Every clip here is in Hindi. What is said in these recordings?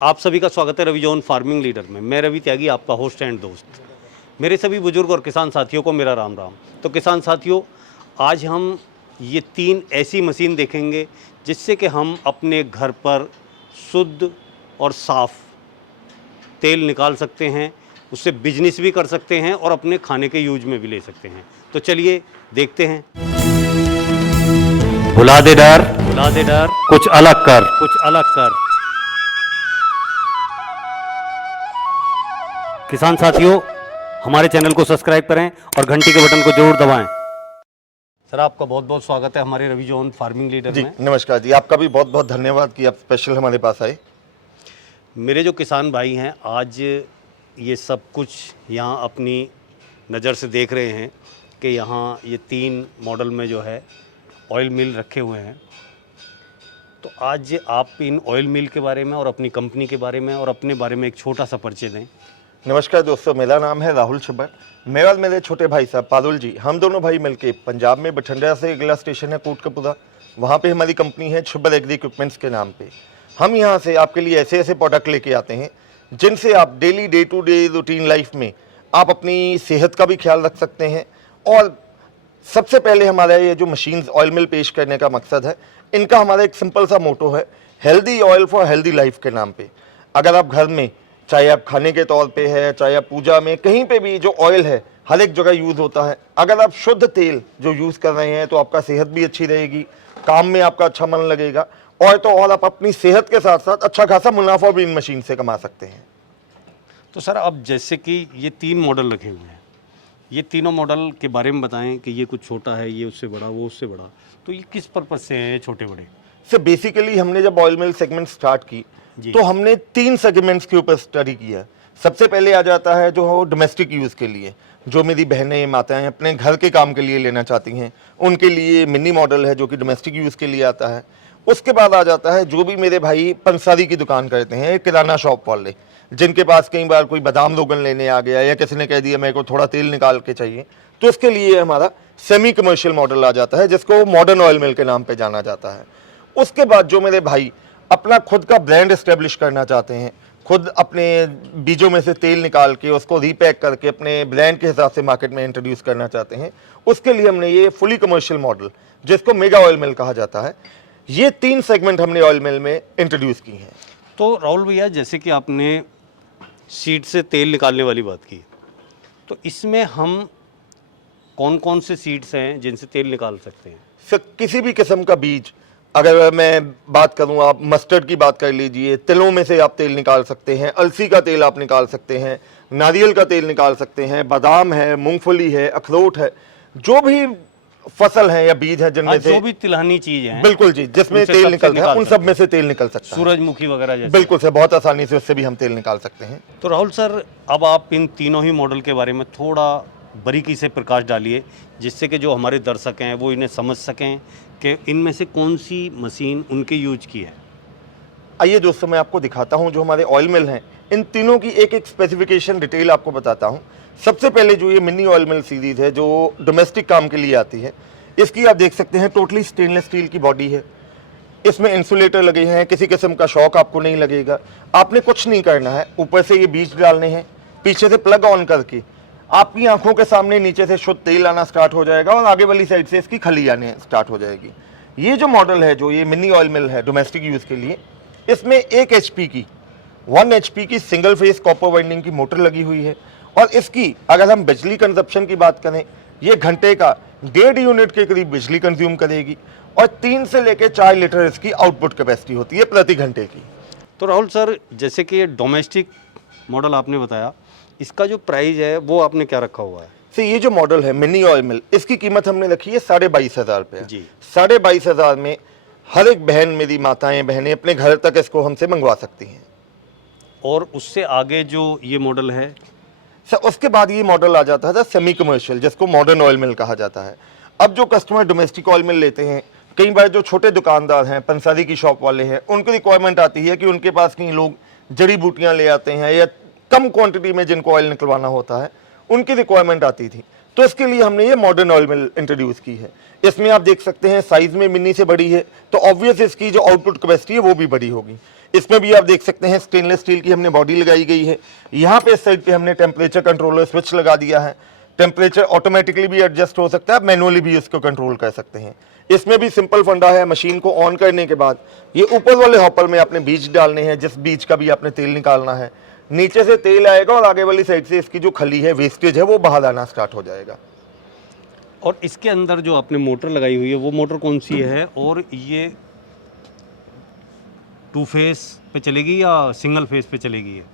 आप सभी का स्वागत है रवि जॉन फार्मिंग लीडर में। मैं रवि त्यागी, आपका होस्ट एंड दोस्त। मेरे सभी बुजुर्ग और किसान साथियों को मेरा राम राम। तो किसान साथियों, आज हम ये 3 ऐसी मशीन देखेंगे जिससे कि हम अपने घर पर शुद्ध और साफ तेल निकाल सकते हैं, उससे बिजनेस भी कर सकते हैं और अपने खाने के यूज में भी ले सकते हैं। तो चलिए देखते हैं। भुला दे डर, कुछ अलग कर। किसान साथियों, हमारे चैनल को सब्सक्राइब करें और घंटी के बटन को जरूर दबाएं। सर, आपका बहुत बहुत स्वागत है हमारे रवि जॉन फार्मिंग लीडर जी में। नमस्कार जी, आपका भी बहुत बहुत धन्यवाद कि आप स्पेशल हमारे पास आए। मेरे जो किसान भाई हैं, आज ये सब कुछ यहाँ अपनी नज़र से देख रहे हैं कि यहाँ ये 3 मॉडल में जो है ऑयल मिल रखे हुए हैं। तो आज आप इन ऑयल मिल के बारे में और अपनी कंपनी के बारे में और अपने बारे में एक छोटा सा परिचय दें। नमस्कार दोस्तों, मेरा नाम है राहुल छब्बर। मेरा और मेरे छोटे भाई साहब पारुल जी, हम दोनों भाई मिलके पंजाब में बठिंडा से अगला स्टेशन है कोटकपुरा, वहाँ पे हमारी कंपनी है छब्बर एग्री इक्विपमेंट्स के नाम पे। हम यहाँ से आपके लिए ऐसे ऐसे प्रोडक्ट लेके आते हैं जिनसे आप daily day to day routine life में आप अपनी सेहत का भी ख्याल रख सकते हैं। और सबसे पहले हमारा ये जो मशीन्स ऑयल मिल पेश करने का मकसद है, इनका हमारा एक सिंपल सा मोटो है, healthy oil for healthy life के नाम पे। अगर आप घर में, चाहे आप खाने के तौर पे है, चाहे आप पूजा में, कहीं पे भी जो ऑयल है हर एक जगह यूज़ होता है। अगर आप शुद्ध तेल जो यूज़ कर रहे हैं तो आपका सेहत भी अच्छी रहेगी, काम में आपका अच्छा मन लगेगा, और आप अपनी सेहत के साथ साथ अच्छा खासा मुनाफा भी इन मशीन से कमा सकते हैं। तो सर, अब जैसे कि ये 3 मॉडल रखे हुए हैं, ये तीनों मॉडल के बारे में बताएं कि ये कुछ छोटा है, ये उससे बड़ा, वो उससे बड़ा, तो ये किस पर्पज़ से हैं छोटे बड़े? सर बेसिकली हमने जब ऑयल मिल सेगमेंट स्टार्ट की तो हमने 3 सेगमेंट्स के ऊपर स्टडी किया। सबसे पहले आ जाता है जो डोमेस्टिक यूज़ के लिए, जो मेरी बहनें माताएं अपने घर के काम के लिए लेना चाहती हैं, उनके लिए मिनी मॉडल है जो कि डोमेस्टिक यूज़ के लिए आता है। उसके बाद आ जाता है जो भी मेरे भाई पंसारी की दुकान करते हैं, किराना शॉप वाले, जिनके पास कई बार कोई बादाम रोगन लेने आ गया या किसी ने कह दिया मेरे को थोड़ा तेल निकाल के चाहिए, तो उसके लिए हमारा सेमी कमर्शियल मॉडल आ जाता है जिसको मॉडर्न ऑयल मिल के नाम पे जाना जाता है। उसके बाद जो मेरे भाई अपना खुद का ब्रांड एस्टेब्लिश करना चाहते हैं, खुद अपने बीजों में से तेल निकाल के उसको रीपैक करके अपने ब्रांड के हिसाब से मार्केट में इंट्रोड्यूस करना चाहते हैं, उसके लिए हमने ये फुली कमर्शियल मॉडल, जिसको मेगा ऑयल मिल कहा जाता है, ये 3 सेगमेंट हमने ऑयल मिल में इंट्रोड्यूस की हैं। तो राहुल भैया, जैसे कि आपने सीड से तेल निकालने वाली बात की, तो इसमें हम कौन कौन से सीड्स हैं जिनसे तेल निकाल सकते हैं? फिर किसी भी किस्म का बीज, अगर मैं बात करूं, आप मस्टर्ड की बात कर लीजिए, तिलों में से आप तेल निकाल सकते हैं, अलसी का तेल आप निकाल सकते हैं, नारियल का तेल निकाल सकते हैं, बादाम है, मूंगफली है, अखरोट है, जो भी फसल है या बीज है जिनमें से जो भी तिलहनी चीज है, बिल्कुल जी, जिसमें उनसे तेल सबसे निकलता है, निकाल उन सब में से तेल निकल सकता है। सूरजमुखी वगैरह जैसे। बिल्कुल से बहुत आसानी से उससे भी हम तेल निकाल सकते हैं। तो राहुल सर, अब आप इन तीनों ही मॉडल के बारे में थोड़ा बारीकी से प्रकाश डालिए, जिससे कि जो हमारे दर्शक हैं वो इन्हें समझ सकें कि इनमें से कौन सी मशीन उनके यूज की है। आइए दोस्तों, मैं आपको दिखाता हूं जो हमारे ऑयल मिल हैं, इन तीनों की एक एक स्पेसिफिकेशन डिटेल आपको बताता हूं। सबसे पहले जो ये मिनी ऑयल मिल सीरीज है जो डोमेस्टिक काम के लिए आती है, इसकी आप देख सकते हैं टोटली स्टेनलेस स्टील की बॉडी है, इसमें इंसुलेटर लगे हैं, किसी किस्म का शॉक आपको नहीं लगेगा। आपने कुछ नहीं करना है, ऊपर से ये बीज डालने हैं, पीछे से प्लग ऑन करके आपकी आंखों के सामने नीचे से शुद्ध तेल आना स्टार्ट हो जाएगा और आगे वाली साइड से इसकी खली आने स्टार्ट हो जाएगी। ये जो मॉडल है, जो ये मिनी ऑयल मिल है डोमेस्टिक यूज़ के लिए, इसमें 1 HP की सिंगल फेस कॉपर वाइंडिंग की मोटर लगी हुई है। और इसकी अगर हम बिजली कंजप्शन की बात करें, ये घंटे का 1.5 यूनिट के करीब बिजली कंज्यूम करेगी और 3 से लेकर 4 लीटर इसकी आउटपुट कैपेसिटी होती है प्रति घंटे की। तो राहुल सर, जैसे कि ये डोमेस्टिक मॉडल आपने बताया, इसका जो प्राइस है वो आपने क्या रखा हुआ है? तो ये जो मॉडल है मिनी ऑयल मिल, इसकी कीमत हमने रखी है 22,500 रुपये जी। 22,500 में हर एक बहन, मेरी माताएं बहनें अपने घर तक इसको हमसे मंगवा सकती हैं। और उससे आगे जो ये मॉडल है सर, उसके बाद ये मॉडल आ जाता था सेमी कमर्शियल, जिसको मॉडर्न ऑयल मिल कहा जाता है। अब जो कस्टमर डोमेस्टिक ऑयल मिल लेते हैं, कई बार जो छोटे दुकानदार हैं, पंसारी की शॉप वाले हैं, उनकी रिक्वायरमेंट आती है कि उनके पास कहीं लोग जड़ी बूटियाँ ले आते हैं या कम क्वांटिटी में जिनको ऑयल निकलवाना होता है, उनकी रिक्वायरमेंट आती थी। तो इसके लिए हमने ये मॉडर्न ऑयल मिल इंट्रोड्यूस की है। इसमें आप देख सकते हैं साइज में मिनी से बड़ी है, तो ऑब्वियस इसकी जो आउटपुट कैपेसिटी है वो भी बड़ी होगी। इसमें भी आप देख सकते हैं स्टेनलेस स्टील की हमने बॉडी लगाई गई है। यहाँ पे इस साइड पे हमने टेम्परेचर कंट्रोलर स्विच लगा दिया है। टेम्परेचर ऑटोमेटिकली भी एडजस्ट हो सकता है, मैनुअली भी इसको कंट्रोल कर सकते हैं। इसमें भी सिंपल फंडा है, मशीन को ऑन करने के बाद ये ऊपर वाले हॉपर में आपने बीज डालने हैं, जिस बीज का भी आपने तेल निकालना है, नीचे से तेल आएगा और आगे वाली साइड से इसकी जो खली है, वेस्टेज है, वो बाहर आना स्टार्ट हो जाएगा। और इसके अंदर जो आपने मोटर लगाई हुई है वो मोटर कौन सी है, और ये 2 फेस पे चलेगी या सिंगल फेस पे चलेगी है?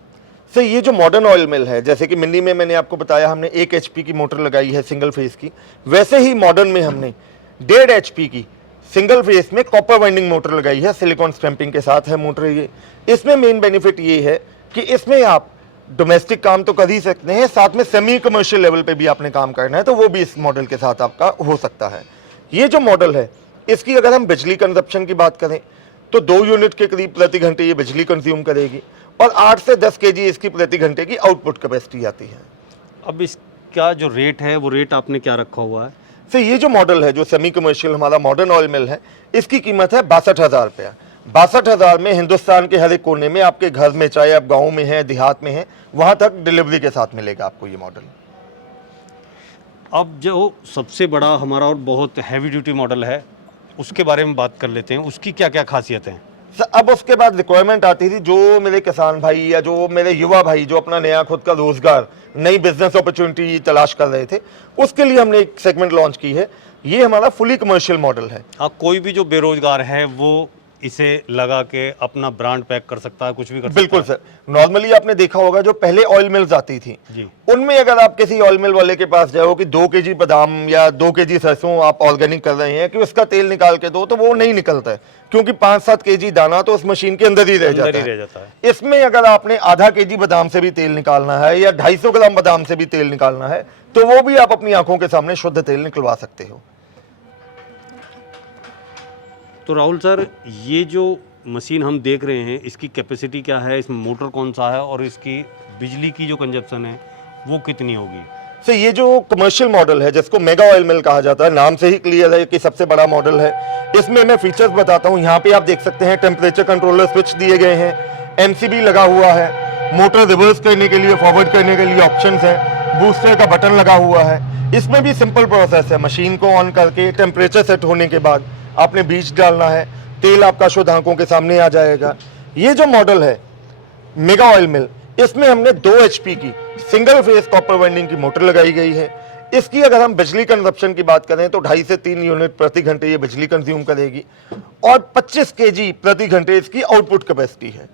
सर ये जो मॉडर्न ऑयल मिल है, जैसे कि मिनी में मैंने आपको बताया हमने 1 HP की मोटर लगाई है सिंगल फेस की, वैसे ही मॉडर्न में हमने 1.5 HP की सिंगल फेस में कॉपर वाइंडिंग मोटर लगाई है। सिलिकॉन स्टैंपिंग के साथ है मोटर ये। इसमें मेन बेनिफिट ये है कि इसमें आप डोमेस्टिक काम तो कर ही सकते हैं, साथ में सेमी कमर्शियल लेवल पे भी आपने काम करना है तो वो भी इस मॉडल के साथ आपका हो सकता है। ये जो मॉडल है इसकी अगर हम बिजली कंजप्शन की बात करें तो 2 यूनिट के करीब प्रति घंटे ये बिजली कंज्यूम करेगी और 8 से 10 kg इसकी प्रति घंटे की आउटपुट कैपेसिटी आती है। अब इसका जो रेट है वो रेट आपने क्या रखा हुआ है? तो ये जो मॉडल है, जो सेमी कमर्शियल हमारा मॉडर्न ऑयल मिल है, इसकी कीमत है 62,000 रुपया। 62,000 में हिंदुस्तान के हर एक कोने में आपके घर में, चाहे आप गाँव में हैं, देहात में हैं, वहाँ तक डिलीवरी के साथ मिलेगा आपको ये मॉडल। अब जो सबसे बड़ा हमारा और बहुत हैवी ड्यूटी मॉडल है उसके बारे में बात कर लेते हैं, उसकी क्या क्या खासियत हैं? अब उसके बाद रिक्वायरमेंट आती थी, जो मेरे किसान भाई या जो मेरे युवा भाई जो अपना नया खुद का रोजगार, नई बिजनेस अपॉर्चुनिटी तलाश कर रहे थे, उसके लिए हमने एक सेगमेंट लॉन्च की है। ये हमारा फुली कमर्शियल मॉडल है। हाँ, कोई भी जो बेरोजगार है वो इसे लगा के अपना ब्रांड पैक कर सकता है, कुछ भी कर सकता है। बिल्कुल सर। नॉर्मली आपने देखा होगा जो पहले ऑयल मिल्स आती थी जी, उनमें अगर आप किसी ऑयल मिल वाले के पास जाओ कि 2 kg बादाम या 2 kg सरसों आप ऑर्गेनिक कर रहे हैं कि उसका तेल निकाल के दो, तो वो नहीं निकलता है, क्योंकि 5-7 kg दाना तो उस मशीन के अंदर ही रह जाता है। इसमें अगर आपने आधा kg बादाम से भी तेल निकालना है या 250 ग्राम बादाम से भी तेल निकालना है तो वो भी आप अपनी आंखों के सामने शुद्ध तेल निकलवा सकते हो। तो राहुल सर, ये जो मशीन हम देख रहे हैं इसकी कैपेसिटी क्या है, इसमें मोटर कौन सा है और इसकी बिजली की जो कंजप्शन है वो कितनी होगी? तो ये जो कमर्शियल मॉडल है जिसको मेगा ऑयल मिल कहा जाता है, नाम से ही क्लियर है कि सबसे बड़ा मॉडल है। इसमें मैं फीचर्स बताता हूँ। यहाँ पे आप देख सकते हैं टेम्परेचर कंट्रोलर स्विच दिए गए हैं, MCB लगा हुआ है, मोटर रिवर्स करने के लिए, फॉरवर्ड करने के लिए ऑप्शंस हैं, बूस्टर का बटन लगा हुआ है। इसमें भी सिंपल प्रोसेस है। मशीन को ऑन करके टेम्परेचर सेट होने के बाद आपने बीज डालना है, तेल आपका शुद्ध आंखों के सामने आ जाएगा। ये जो मॉडल है मेगा ऑयल मिल, इसमें हमने 2 HP की सिंगल फेस कॉपर वाइंडिंग की मोटर लगाई गई है। इसकी अगर हम बिजली कंजप्शन की बात करें तो 2.5 से 3 यूनिट प्रति घंटे ये बिजली कंज्यूम करेगी और 25 kg प्रति घंटे इसकी आउटपुट कैपेसिटी है।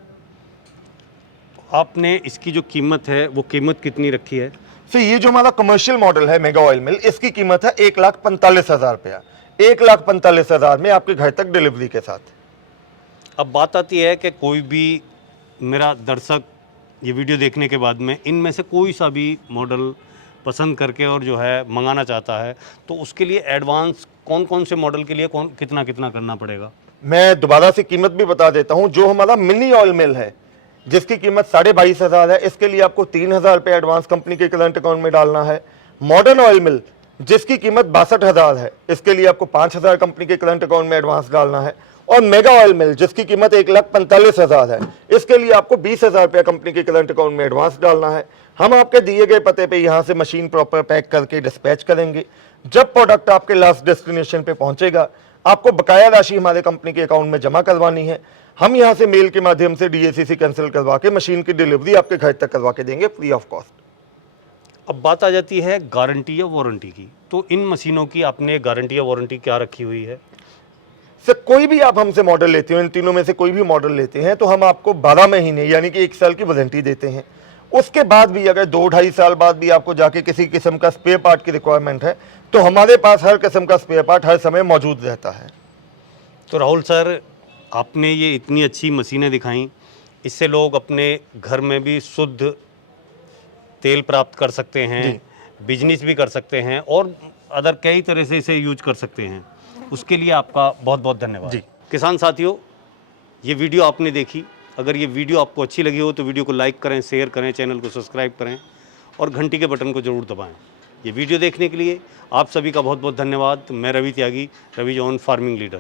आपने इसकी जो कीमत है वो कीमत कितनी रखी है? तो ये जो हमारा कमर्शियल मॉडल है मेगा ऑयल मिल, इसकी कीमत है 1,45,000 रुपया। 1,45,000 में आपके घर तक डिलीवरी के साथ। अब बात आती है कि कोई भी मेरा दर्शक ये वीडियो देखने के बाद में इनमें से कोई सा भी मॉडल पसंद करके और जो है मंगाना चाहता है तो उसके लिए एडवांस कौन कौन से मॉडल के लिए कितना कितना करना पड़ेगा? मैं दोबारा से कीमत भी बता देता हूं। जो हमारा मिनी ऑयल मिल है जिसकी कीमत 22,500 है, इसके लिए आपको 3,000 रुपये एडवांस कंपनी के करंट अकाउंट में डालना है। मॉडर्न ऑयल मिल जिसकी कीमत 62,000 है, इसके लिए आपको 5,000 कंपनी के करंट अकाउंट में एडवांस डालना है। और मेगा ऑयल मिल जिसकी कीमत 1,45,000 है, इसके लिए आपको 20,000 रुपया कंपनी के करंट अकाउंट में एडवांस डालना है। हम आपके दिए गए पते पे यहाँ से मशीन प्रॉपर पैक करके डिस्पैच करेंगे। जब प्रोडक्ट आपके लास्ट डेस्टिनेशन पे पहुंचेगा, आपको बकाया राशि हमारे कंपनी के अकाउंट में जमा करवानी है। हम यहाँ से मेल के माध्यम से DACC कैंसिल करवा के मशीन की डिलीवरी आपके घर तक करवा के देंगे फ्री ऑफ कॉस्ट। अब बात आ जाती है गारंटी या वारंटी की, तो इन मशीनों की आपने गारंटी या वारंटी क्या रखी हुई है? सर कोई भी आप हमसे मॉडल लेते हो, इन तीनों में से कोई भी मॉडल लेते हैं तो हम आपको 12 महीने यानी कि 1 साल की वारंटी देते हैं। उसके बाद भी अगर 2-2.5 साल बाद भी आपको जाके किसी किस्म का स्पेयर पार्ट की रिक्वायरमेंट है तो हमारे पास हर किस्म का स्पेयर पार्ट हर समय मौजूद रहता है। तो राहुल सर, आपने ये इतनी अच्छी मशीनें दिखाई, इससे लोग अपने घर में भी शुद्ध तेल प्राप्त कर सकते हैं, बिजनेस भी कर सकते हैं और अदर कई तरह से इसे यूज कर सकते हैं। उसके लिए आपका बहुत बहुत धन्यवाद। जी किसान साथियों, ये वीडियो आपने देखी। अगर ये वीडियो आपको अच्छी लगी हो तो वीडियो को लाइक करें, शेयर करें, चैनल को सब्सक्राइब करें और घंटी के बटन को ज़रूर दबाएं। ये वीडियो देखने के लिए आप सभी का बहुत बहुत धन्यवाद। मैं रवि त्यागी, रवि ऑन फार्मिंग लीडर्स।